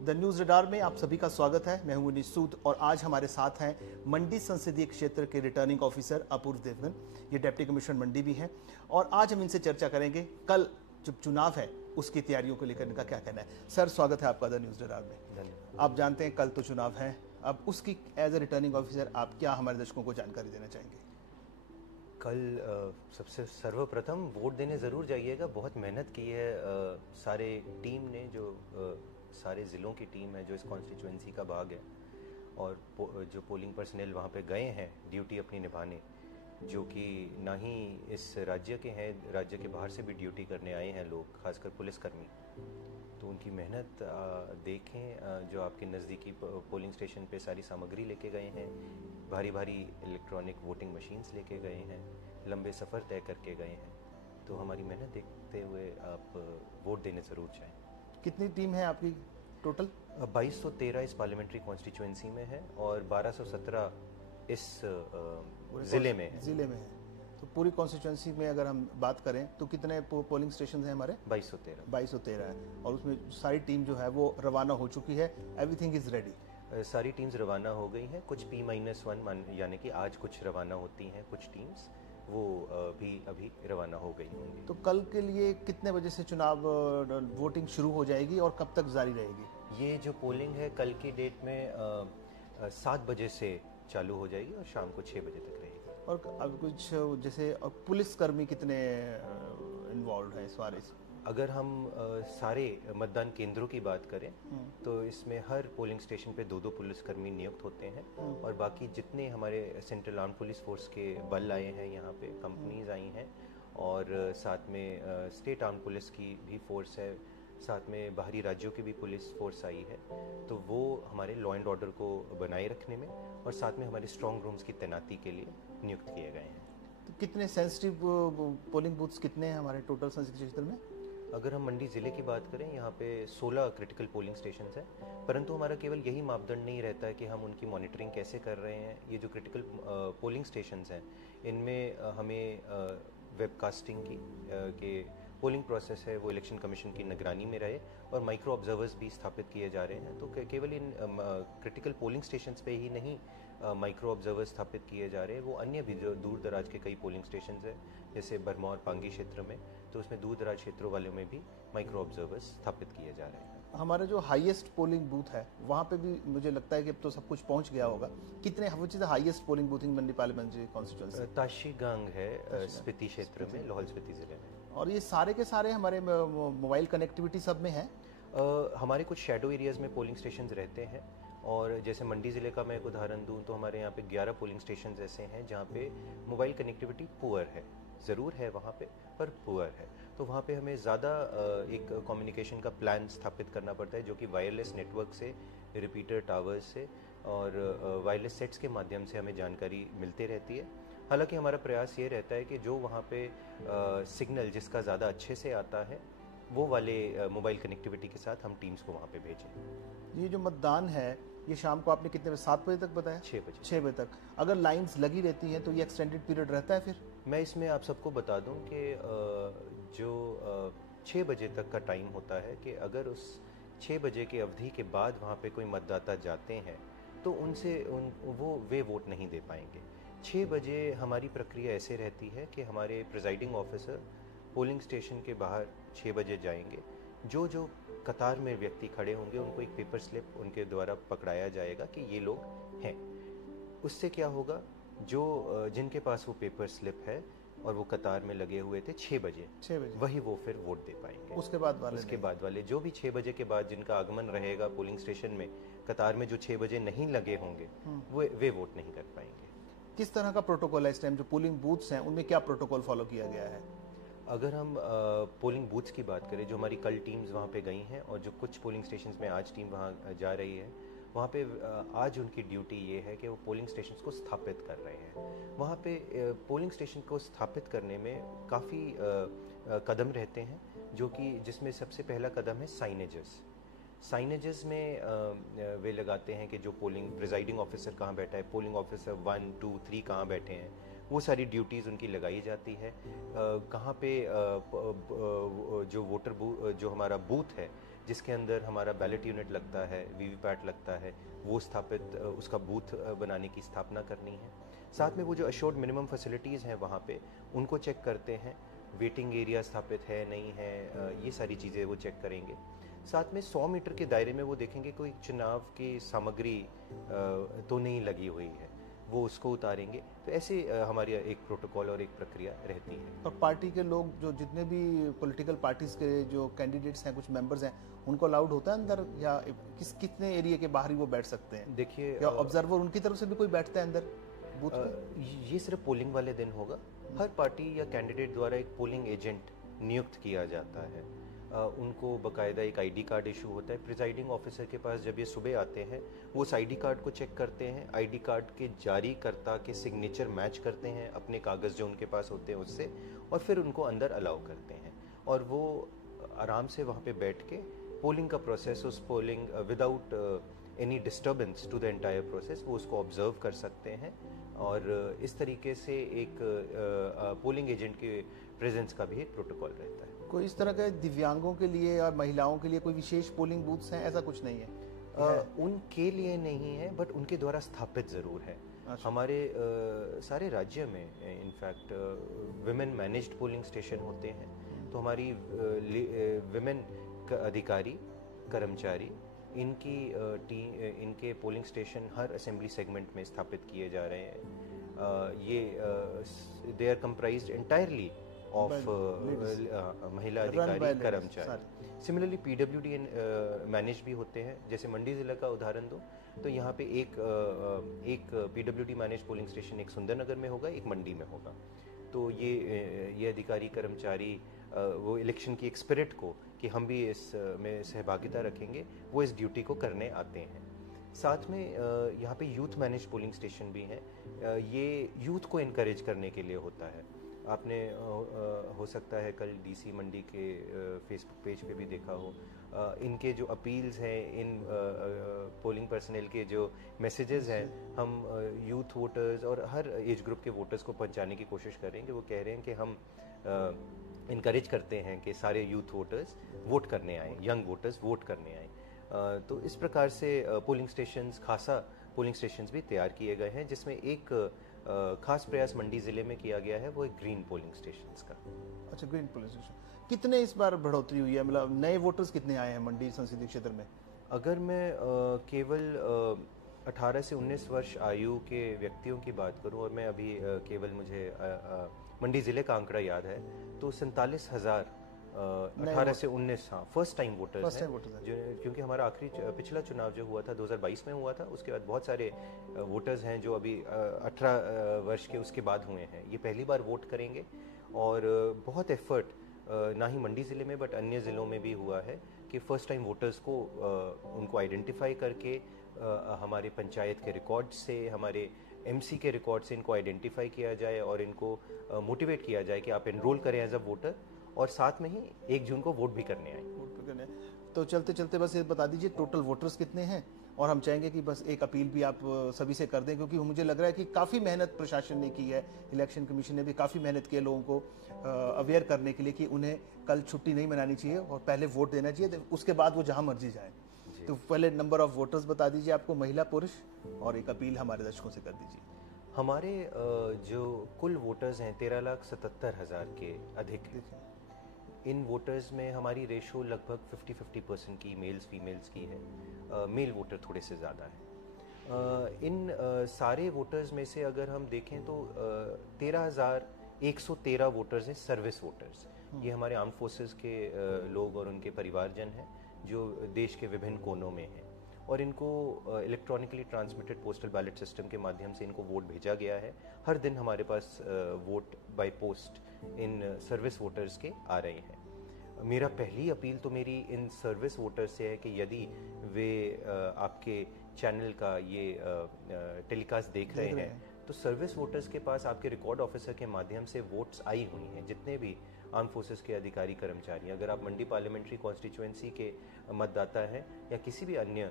The news radar में आप सभी का स्वागत है। मैं हूं मुनीश सूद और आज हमारे साथ हैं मंडी संसदीय क्षेत्र के रिटर्निंग ऑफिसर अपूर्व देवगन। ये डिप्टी कमिश्नर मंडी भी हैं और आज हम इनसे चर्चा करेंगे कल जो चुनाव है उसकी तैयारियों को लेकर इनका क्या कहना है। सर, स्वागत है आपका द न्यूज रडार में। आप जानते हैं कल तो चुनाव है, अब उसकी एज ए रिटर्निंग ऑफिसर आप क्या हमारे दर्शकों को जानकारी देना चाहेंगे? कल सबसे सर्वप्रथम वोट देने ज़रूर जाइएगा। बहुत मेहनत की है सारे टीम ने, जो सारे ज़िलों की टीम है जो इस कॉन्स्टिट्यूएंसी का भाग है, और जो पोलिंग पर्सनल वहाँ पे गए हैं ड्यूटी अपनी निभाने, जो कि ना ही इस राज्य के हैं, राज्य के बाहर से भी ड्यूटी करने आए हैं लोग, खासकर पुलिसकर्मी। तो उनकी मेहनत देखें। जो आपके नज़दीकी पोलिंग स्टेशन पे सारी सामग्री लेके गए हैं, भारी भारी इलेक्ट्रॉनिक वोटिंग मशीन्स लेके गए हैं, लंबे सफ़र तय करके गए हैं। तो हमारी मेहनत देखते हुए आप वोट देने ज़रूर जाएं। कितनी टीम है आपकी टोटल? 2213 इस पार्लियामेंट्री कॉन्स्टिट्यूएंसी में है और 1217 इस ज़िले में है। तो पूरी कॉन्स्टिट्यूएंसी में अगर हम बात करें तो कितने पोलिंग स्टेशन हैं हमारे? 2213 है और उसमें सारी टीम जो है वो रवाना हो चुकी है। Everything is ready. सारी टीम्स रवाना हो गई हैं। कुछ P-1 यानी कि आज कुछ रवाना होती हैं, कुछ टीम्स वो भी अभी रवाना हो गई होंगी। तो कल के लिए कितने बजे से चुनाव वोटिंग शुरू हो जाएगी और कब तक जारी रहेगी? ये जो पोलिंग है कल की डेट में 7 बजे से चालू हो जाएगी और शाम को 6 बजे तक रहेगी। और अब कुछ जैसे पुलिसकर्मी कितने इन्वॉल्व हैं इस बार? अगर हम सारे मतदान केंद्रों की बात करें तो इसमें हर पोलिंग स्टेशन पे 2-2 पुलिसकर्मी नियुक्त होते हैं, और बाकी जितने हमारे सेंट्रल आर्म पुलिस फोर्स के बल आए हैं यहाँ पे, कंपनीज आई हैं, और साथ में स्टेट आर्म पुलिस की भी फोर्स है, साथ में बाहरी राज्यों की भी पुलिस फोर्स आई है। तो वो हमारे लॉ एंड ऑर्डर को बनाए रखने में और साथ में हमारे स्ट्रॉन्ग रूम्स की तैनाती के लिए नियुक्त किए गए हैं। तो कितने सेंसिटिव पोलिंग बूथ्स कितने हैं हमारे टोटल संसदीय क्षेत्र में? अगर हम मंडी ज़िले की बात करें, यहाँ पे 16 क्रिटिकल पोलिंग स्टेशंस हैं, परंतु हमारा केवल यही मापदंड नहीं रहता है कि हम उनकी मॉनिटरिंग कैसे कर रहे हैं। ये जो क्रिटिकल पोलिंग स्टेशंस हैं इनमें हमें वेबकास्टिंग की के पोलिंग प्रोसेस है वो इलेक्शन कमीशन की निगरानी में रहे, और माइक्रो ऑब्जर्वर्स भी स्थापित किए जा रहे हैं। तो केवल इन क्रिटिकल पोलिंग स्टेशंस पे ही नहीं माइक्रो ऑब्जर्वर्स स्थापित किए जा रहे हैं, वो अन्य भी जो दूर दराज के कई पोलिंग स्टेशंस हैं, जैसे बरमौर पांगी क्षेत्र में, तो उसमें दूर दराज क्षेत्रों वाले में भी माइक्रो ऑब्जर्वर्स स्थापित किए जा रहे हैं। हमारा जो हाईएस्ट पोलिंग बूथ है वहाँ पे भी मुझे लगता है कि अब तो सब कुछ पहुँच गया होगा। कितने highest polling booth in Mandi parliamentary constituency? Tashigang है स्पीति क्षेत्र में, लाहौल स्पीति जिले में। और ये सारे के सारे हमारे मोबाइल कनेक्टिविटी सब में है? हमारे कुछ शैडो एरियाज में पोलिंग स्टेशंस रहते हैं, और जैसे मंडी ज़िले का मैं एक उदाहरण दूं तो हमारे यहाँ पे 11 पोलिंग स्टेशंस ऐसे हैं जहाँ पे मोबाइल कनेक्टिविटी पुअर है, ज़रूर है वहाँ पे, पर पुअर है। तो वहाँ पे हमें ज़्यादा एक कम्युनिकेशन का प्लान स्थापित करना पड़ता है, जो कि वायरलेस नेटवर्क से, रिपीटर टावर्स से और वायरलेस सेट्स के माध्यम से हमें जानकारी मिलती रहती है। हालांकि हमारा प्रयास ये रहता है कि जो वहाँ पे सिग्नल जिसका ज़्यादा अच्छे से आता है वो वाले मोबाइल कनेक्टिविटी के साथ हम टीम्स को वहाँ पे भेजें। ये जो मतदान है ये शाम को आपने कितने बजे? 7 बजे तक बताया? 6 बजे तक। अगर लाइंस लगी रहती हैं तो ये एक्सटेंडेड पीरियड रहता है? फिर मैं इसमें आप सबको बता दूं कि जो 6 बजे तक का टाइम होता है, कि अगर उस 6 बजे की अवधि के बाद वहाँ पे कोई मतदाता जाते हैं तो उनसे वे वोट नहीं दे पाएंगे। 6 बजे हमारी प्रक्रिया ऐसे रहती है कि हमारे प्रिजाइडिंग ऑफिसर पोलिंग स्टेशन के बाहर 6 बजे जाएंगे। जो कतार में व्यक्ति खड़े होंगे उनको एक पेपर स्लिप उनके द्वारा पकड़ाया जाएगा कि ये लोग हैं। उससे क्या होगा, जो जिनके पास वो पेपर स्लिप है और वो कतार में लगे हुए थे 6 बजे, वही वो फिर वोट दे पाएंगे। उसके बाद वाले जो भी 6 बजे के बाद जिनका आगमन रहेगा पोलिंग स्टेशन में, कतार में जो 6 बजे नहीं लगे होंगे वे वोट नहीं कर पाएंगे। किस तरह का प्रोटोकॉल है इस टाइम? जो पोलिंग बूथ्स हैं उनमें क्या प्रोटोकॉल फॉलो किया गया है? अगर हम पोलिंग बूथ्स की बात करें, जो हमारी कल टीम्स वहाँ पे गई हैं और जो कुछ पोलिंग स्टेशंस में आज टीम वहाँ जा रही है, वहाँ पे आज उनकी ड्यूटी ये है कि वो पोलिंग स्टेशंस को स्थापित कर रहे हैं। वहाँ पे पोलिंग स्टेशन को स्थापित करने में काफ़ी कदम रहते हैं, जो कि जिसमें सबसे पहला कदम है साइनेजेस में वे लगाते हैं कि जो पोलिंग प्रिजाइडिंग ऑफिसर कहाँ बैठा है, पोलिंग ऑफिसर 1, 2, 3 कहाँ बैठे हैं, वो सारी ड्यूटीज़ उनकी लगाई जाती है। कहाँ पे जो वोटर जो हमारा बूथ है जिसके अंदर हमारा बैलेट यूनिट लगता है, वीवीपैट लगता है, वो स्थापित उसका बूथ बनाने की स्थापना करनी है। साथ में वो जो अश्योर्ड मिनिमम फैसिलिटीज़ हैं वहाँ पे उनको चेक करते हैं, वेटिंग एरिया स्थापित है नहीं है, ये सारी चीज़ें वो चेक करेंगे। साथ में 100 मीटर के दायरे में वो देखेंगे कोई चुनाव की सामग्री तो नहीं लगी हुई है, वो उसको उतारेंगे। तो ऐसे हमारी एक प्रोटोकॉल और एक प्रक्रिया रहती है। और पार्टी के लोग जो जितने भी पॉलिटिकल पार्टीज के जो कैंडिडेट्स हैं, कुछ मेंबर्स हैं, उनको अलाउड होता है अंदर, या कितने एरिया के बाहर ही वो बैठ सकते हैं? देखिए, या ऑब्जर्वर उनकी तरफ से भी कोई बैठता है अंदर बूथ पे? ये सिर्फ पोलिंग वाले दिन होगा। हर पार्टी या कैंडिडेट द्वारा एक पोलिंग एजेंट नियुक्त किया जाता है। उनको बकायदा एक आईडी कार्ड इशू होता है। प्रिजाइडिंग ऑफिसर के पास जब ये सुबह आते हैं, वो उस आईडी कार्ड को चेक करते हैं, आईडी कार्ड के जारीकर्ता के सिग्नेचर मैच करते हैं अपने कागज़ जो उनके पास होते हैं उससे, और फिर उनको अंदर अलाउ करते हैं। और वो आराम से वहाँ पे बैठ के पोलिंग का प्रोसेस, उस polling without any disturbance to the entire process, वो उसको ऑब्जर्व कर सकते हैं। और इस तरीके से एक पोलिंग एजेंट के प्रेजेंस का भी एक प्रोटोकॉल रहता है। कोई इस तरह के दिव्यांगों के लिए या महिलाओं के लिए कोई विशेष पोलिंग बूथ्स हैं, ऐसा कुछ नहीं है? उनके लिए नहीं है, बट उनके द्वारा स्थापित ज़रूर है। अच्छा। हमारे सारे राज्य में in fact women managed polling station होते हैं। तो हमारी विमेन अधिकारी, कर्मचारी, इनकी इनके पोलिंग स्टेशन हर असेंबली सेगमेंट में स्थापित किए जा रहे हैं। ये they are comprised entirely of महिला अधिकारी, कर्मचारी। सिमिलरली पीडब्ल्यूडी मैनेज भी होते हैं। जैसे मंडी ज़िला का उदाहरण दूं तो यहाँ पे एक पीडब्ल्यूडी मैनेज पोलिंग स्टेशन एक सुंदरनगर में होगा, एक मंडी में होगा। तो ये अधिकारी, कर्मचारी वो इलेक्शन की एक स्पिरिट को कि हम भी इसमें सहभागिता रखेंगे, वो इस ड्यूटी को करने आते हैं। साथ में यहाँ पे यूथ मैनेज पोलिंग स्टेशन भी हैं। ये यूथ को इनकरेज करने के लिए होता है। आपने हो सकता है कल डीसी मंडी के फेसबुक पेज पे भी देखा हो, इनके जो अपील्स हैं, इन पोलिंग पर्सनल के जो मैसेजेस हैं, हम यूथ वोटर्स और हर एज ग्रुप के वोटर्स को पहुंचाने की कोशिश कर रहे हैं कि वो कह रहे हैं कि हम इनकरेज करते हैं कि सारे यूथ वोटर्स वोट करने आएँ, यंग वोटर्स वोट करने आएँ। तो इस प्रकार से पोलिंग स्टेशंस, खासा पोलिंग स्टेशंस भी तैयार किए गए हैं, जिसमें एक खास प्रयास मंडी ज़िले में किया गया है, वो एक ग्रीन पोलिंग स्टेशंस का। अच्छा, ग्रीन पोलिंग स्टेशन। कितने इस बार बढ़ोतरी हुई है, मतलब नए वोटर्स कितने आए हैं मंडी संसदीय क्षेत्र में? अगर मैं केवल 18 से 19 वर्ष आयु के व्यक्तियों की बात करूं, और मैं अभी केवल मुझे मंडी ज़िले का आंकड़ा याद है, तो 47,000 18 से 19 हाँ फर्स्ट टाइम वोटर्स हैं, जो क्योंकि हमारा आखिरी पिछला चुनाव जो हुआ था 2022 में हुआ था, उसके बाद बहुत सारे वोटर्स हैं जो अभी 18 वर्ष के उसके बाद हुए हैं, ये पहली बार वोट करेंगे। और बहुत एफर्ट ना ही मंडी ज़िले में बट अन्य ज़िलों में भी हुआ है कि फ़र्स्ट टाइम वोटर्स को उनको आइडेंटिफाई करके हमारे पंचायत के रिकॉर्ड से, हमारे एमसी के रिकॉर्ड से इनको आइडेंटिफाई किया जाए और इनको मोटिवेट किया जाए कि आप एनरोल करें एज अ वोटर, और साथ में ही 1 जून को वोट भी करने आए। तो चलते चलते बस ये बता दीजिए टोटल वोटर्स कितने हैं, और हम चाहेंगे कि बस एक अपील भी आप सभी से कर दें, क्योंकि मुझे लग रहा है कि काफ़ी मेहनत प्रशासन ने की है, इलेक्शन कमीशन ने भी काफ़ी मेहनत की है लोगों को अवेयर करने के लिए कि उन्हें कल छुट्टी नहीं मनानी चाहिए और पहले वोट देना चाहिए, उसके बाद वो जहाँ मर्जी जाए। तो पहले नंबर ऑफ वोटर्स बता दीजिए आपको, महिला पुरुष, और एक अपील हमारे दर्शकों से कर दीजिए। हमारे जो कुल वोटर्स हैं 13,77,000 के अधिक। इन वोटर्स में हमारी रेशो लगभग 50-50% की मेल्स फीमेल्स की है। मेल वोटर थोड़े से ज़्यादा है। इन सारे वोटर्स में से अगर हम देखें तो 13,113 वोटर्स हैं सर्विस वोटर्स। ये हमारे आर्म फोर्सेस के लोग और उनके परिवारजन हैं जो देश के विभिन्न कोनों में हैं, और इनको electronically transmitted postal ballot system के माध्यम से इनको वोट भेजा गया है। हर दिन हमारे पास vote by post in service voters के आ रहे हैं। मेरा पहली अपील तो मेरी इन सर्विस वोटर्स से है कि यदि वे आपके चैनल का ये टेलीकास्ट देख रहे हैं तो सर्विस वोटर्स के पास आपके रिकॉर्ड ऑफिसर के माध्यम से वोट्स आई हुई हैं, जितने भी आर्म फोर्सेस के अधिकारी कर्मचारी, अगर आप मंडी पार्लियामेंट्री कॉन्स्टिट्यूएंसी के मतदाता हैं या किसी भी अन्य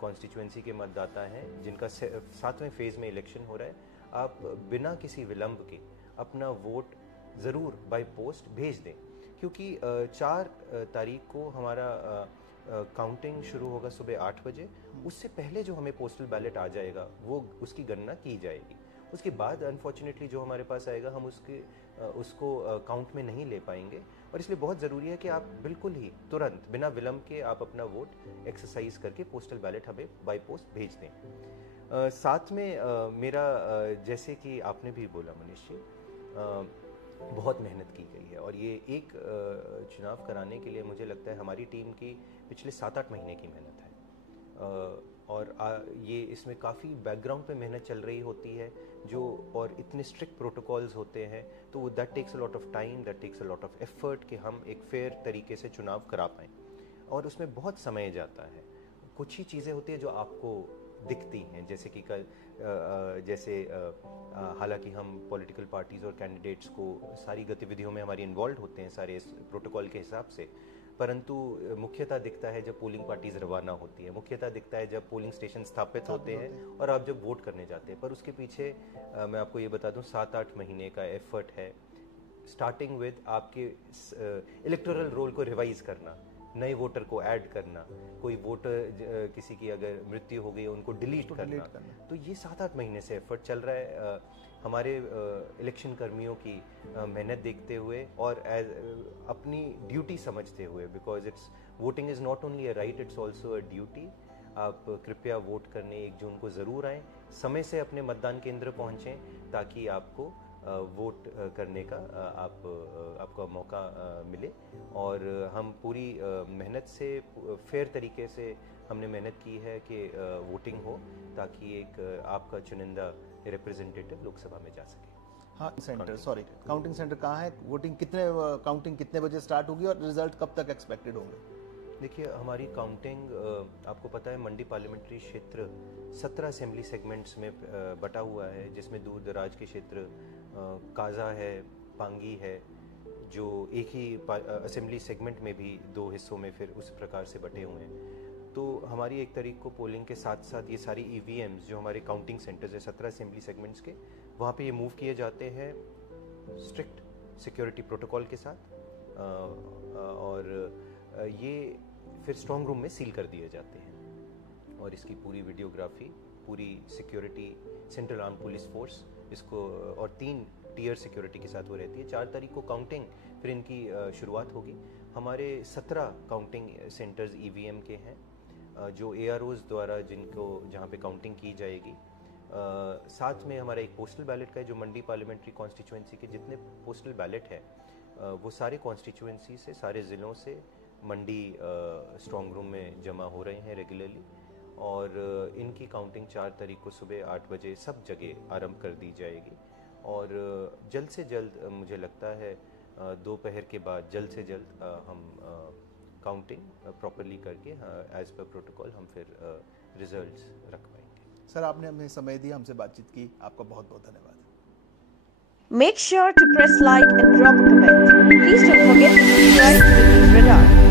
कॉन्स्टिट्यूएंसी के मतदाता हैं जिनका 7वें फेज़ में इलेक्शन हो रहा है, आप बिना किसी विलंब के अपना वोट ज़रूर बाय पोस्ट भेज दें, क्योंकि 4 तारीख को हमारा काउंटिंग शुरू होगा सुबह 8 बजे। उससे पहले जो हमें पोस्टल बैलेट आ जाएगा वो उसकी गणना की जाएगी। उसके बाद अनफॉर्चुनेटली जो हमारे पास आएगा हम उसको काउंट में नहीं ले पाएंगे, और इसलिए बहुत ज़रूरी है कि आप बिल्कुल ही तुरंत बिना विलंब के आप अपना वोट एक्सरसाइज करके पोस्टल बैलेट हमें बाय पोस्ट भेज दें। साथ में मेरा जैसे कि आपने भी बोला मनीष जी, बहुत मेहनत की गई है, और ये एक चुनाव कराने के लिए मुझे लगता है हमारी टीम की पिछले 7-8 महीने की मेहनत है, और ये इसमें काफ़ी बैकग्राउंड पे मेहनत चल रही होती है जो, और इतने स्ट्रिक्ट प्रोटोकॉल्स होते हैं, तो that takes a lot of time, that takes a lot of effort कि हम एक फेयर तरीके से चुनाव करा पाएँ, और उसमें बहुत समय जाता है। कुछ ही चीज़ें होती हैं जो आपको दिखती हैं, जैसे कि हालांकि हम पॉलिटिकल पार्टीज़ और कैंडिडेट्स को सारी गतिविधियों में हमारी इन्वॉल्व होते हैं सारे इस प्रोटोकॉल के हिसाब से, परंतु मुख्यतः दिखता है जब पोलिंग पार्टीज रवाना होती है, मुख्यतः दिखता है जब पोलिंग स्टेशन स्थापित होते हैं और आप जब वोट करने जाते हैं। पर उसके पीछे मैं आपको ये बता दूं 7-8 महीने का एफर्ट है, स्टार्टिंग विद आपके इलेक्टोरल रोल को रिवाइज करना, नए वोटर को ऐड करना, कोई वोटर किसी की अगर मृत्यु हो गई उनको डिलीट करना। तो ये 7-8 महीने से एफर्ट चल रहा है हमारे इलेक्शन कर्मियों की मेहनत देखते हुए और अपनी ड्यूटी समझते हुए, because voting is not only a right, it's also a duty. आप कृपया वोट करने 1 जून को ज़रूर आएँ, समय से अपने मतदान केंद्र पहुँचें ताकि आपको वोट करने का आपका मौका मिले। और हम पूरी मेहनत से फेयर तरीके से हमने मेहनत की है कि वोटिंग हो ताकि एक आपका चुनिंदा रिप्रेजेंटेटिव लोकसभा में जा सके। हाँ, काउंटिंग सेंटर कहाँ है? काउंटिंग कितने बजे स्टार्ट होगी और रिजल्ट कब तक एक्सपेक्टेड होंगे? देखिए, हमारी काउंटिंग आपको पता है मंडी पार्लियामेंट्री क्षेत्र 17 असेंबली सेगमेंट्स में बटा हुआ है, जिसमें दूर दराज के क्षेत्र काजा है, पांगी है, जो एक ही असेंबली सेगमेंट में भी 2 हिस्सों में फिर उस प्रकार से बटे हुए हैं। तो हमारी 1 तारीख को पोलिंग के साथ साथ ये सारी EVMs जो हमारे काउंटिंग सेंटर्स है 17 असेंबली सेगमेंट्स के, वहाँ पे ये मूव किए जाते हैं स्ट्रिक्ट सिक्योरिटी प्रोटोकॉल के साथ, और ये फिर स्ट्रॉन्ग रूम में सील कर दिए जाते हैं। और इसकी पूरी वीडियोग्राफी, पूरी security, central arm police force इसको, और 3 टियर सिक्योरिटी के साथ वो रहती है। 4 तारीख को काउंटिंग फिर इनकी शुरुआत होगी। हमारे 17 काउंटिंग सेंटर्स EVM के हैं, जो AROs द्वारा जहाँ पे काउंटिंग की जाएगी। साथ में हमारा एक पोस्टल बैलेट का है, जो मंडी पार्लियामेंट्री कॉन्स्टिट्यूएंसी के जितने पोस्टल बैलेट है वो सारे कॉन्स्टिट्यूएंसी से, सारे ज़िलों से मंडी स्ट्रॉन्ग रूम में जमा हो रहे हैं रेगुलरली, और इनकी काउंटिंग 4 तारीख को सुबह 8 बजे सब जगह आरंभ कर दी जाएगी। और जल्द से जल्द मुझे लगता है दोपहर के बाद जल्द से जल्द हम काउंटिंग प्रॉपरली करके एज पर प्रोटोकॉल हम फिर रिजल्ट्स रख पाएंगे। सर, आपने हमें समय दिया, हमसे बातचीत की, आपका बहुत बहुत धन्यवाद। Make sure to press like and drop a comment. Please don't forget to subscribe to the News Radar.